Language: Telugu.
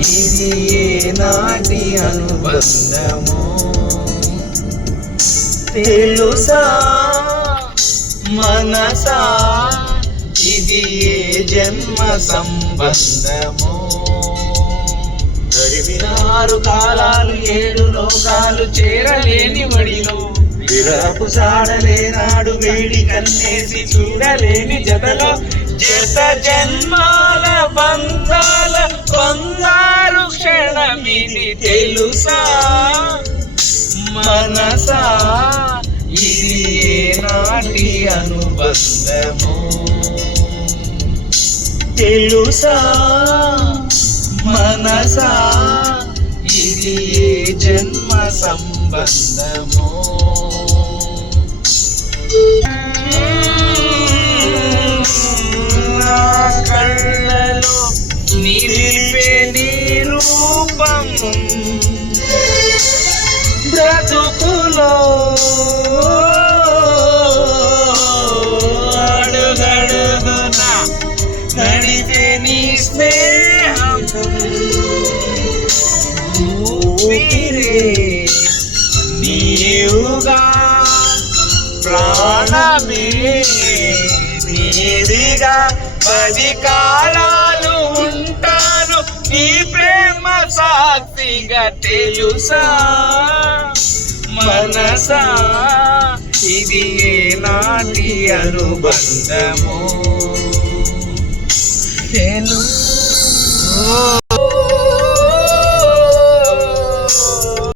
ఇది ఏనాటి అనుబంధము తెలుసా మనసా ఇది ఏ జన్మ సంబంధము 6 కాలాలు 7 లోకాలు చేరలేని వడిలో విరపు సాడలేనాడు వేడి కన్నేసి చూడలేని జతలో జత జన్మాల బంధాల బంగారు క్షణమిది తెలుసా మనసా ఇది ఏనాటి అనుబంధము తెలుసా మనసా ఇది ఏ జన్మ సంబంధము నా కళ్ళలో నిలిపే నీ రూపం బ్రతుకులో అడుగడుగున నడిపే నీ స్నేహం ఊపిరే నీవుగా ప్రాణమే నీదిగా 10 కాలాలు ఉంటాను నీ ప్రేమ సాక్షిగా తెలుసా మనసా ఇది ఏనాటి అనుబంధము తెలుసు